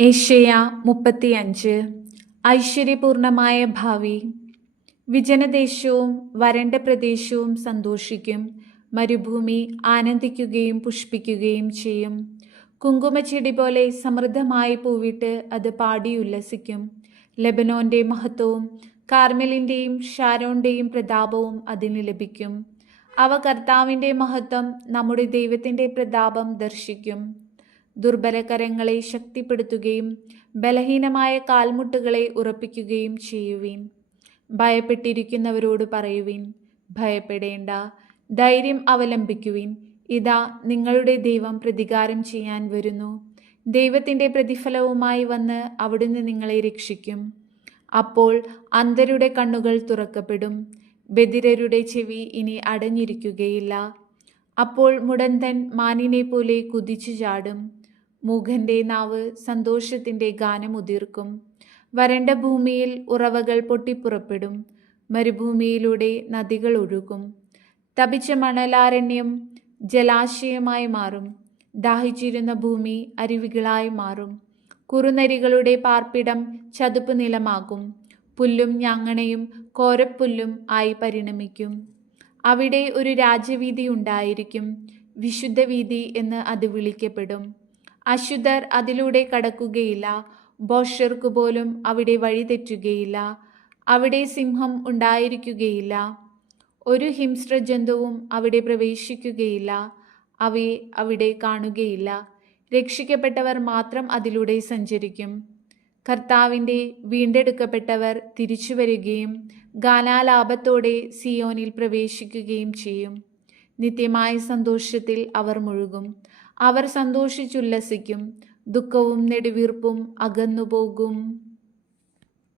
ഏശയ്യാ 35. ഐശ്വര്യപൂർണമായ ഭാവി. വിജനദേശവും വരണ്ട പ്രദേശവും സന്തോഷിക്കും. മരുഭൂമി ആനന്ദിക്കുകയും പുഷ്പിക്കുകയും ചെയ്യും. കുങ്കുമച്ചെടി പോലെ സമൃദ്ധമായി പൂവിട്ട് അത് പാടി ഉല്ലസിക്കും. ലെബനോന്റെ മഹത്വവും കാർമെലിന്റെയും ഷാരോന്റെയും പ്രതാപവും അതിന് ലഭിക്കും. അവ കർത്താവിന്റെ മഹത്വം, നമ്മുടെ ദൈവത്തിന്റെ പ്രതാപം ദർശിക്കും. ദുർബലകരങ്ങളെ ശക്തിപ്പെടുത്തുകയും ബലഹീനമായ കാൽമുട്ടുകളെ ഉറപ്പിക്കുകയും ചെയ്യുവിൻ. ഭയപ്പെട്ടിരിക്കുന്നവരോട് പറയുവിൻ, ഭയപ്പെടേണ്ട, ധൈര്യം അവലംബിക്കുവിൻ. ഇതാ, നിങ്ങളുടെ ദൈവം പ്രതികാരം ചെയ്യാൻ വരുന്നു. ദൈവത്തിന്റെ പ്രതിഫലവുമായി വന്ന് അവിടുന്ന് നിങ്ങളെ രക്ഷിക്കും. അപ്പോൾ അന്ധരുടെ കണ്ണുകൾ തുറക്കപ്പെടും, ബധിരരുടെ ചെവി ഇനി അടഞ്ഞിരിക്കുകയില്ല. അപ്പോൾ മുടന്തൻ മാനിനെ പോലെ കുതിച്ചു ചാടും. മൂകന്റെ നാവ് സന്തോഷത്തിന്റെ ഗാനമുതിർക്കും. വരണ്ട ഭൂമിയിൽ ഉറവകൾ പൊട്ടിപ്പുറപ്പെടും. മരുഭൂമിയിലൂടെ നദികൾ ഒഴുകും. തപിച്ച മണലാരണ്യം ജലാശയമായി മാറും. ദാഹിച്ചിരുന്ന ഭൂമി അരുവികളായി മാറും. കുറുനരികളുടെ പാർപ്പിടം ചതുപ്പ് നിലമാകും. പുല്ലും ഞാങ്ങണയും കോരപ്പുല്ലും ആയി പരിണമിക്കും. അവിടെ ഒരു രാജവീതി ഉണ്ടായിരിക്കും. വിശുദ്ധവീതി എന്ന് അത് വിളിക്കപ്പെടും. അശുദ്ധർ അതിലൂടെ കടക്കുകയില്ല. ഭോഷർക്ക് പോലും അവിടെ വഴി തെറ്റുകയില്ല. അവിടെ സിംഹം ഉണ്ടായിരിക്കുകയില്ല. ഒരു ഹിംസ്രജന്തുവും അവിടെ പ്രവേശിക്കുകയില്ല. അവയെ അവിടെ കാണുകയില്ല. രക്ഷിക്കപ്പെട്ടവർ മാത്രം അതിലൂടെ സഞ്ചരിക്കും. കർത്താവിൻ്റെ വീണ്ടെടുക്കപ്പെട്ടവർ തിരിച്ചു വരികയും ഗാനാലാപത്തോടെ സിയോനിൽ പ്രവേശിക്കുകയും ചെയ്യും. നിത്യമായ സന്തോഷത്തിൽ അവർ മുഴുകും. അവർ സന്തോഷിച്ചുല്ലസിക്കും. ദുഃഖവും നെടുവീർപ്പും അകന്നുപോകും.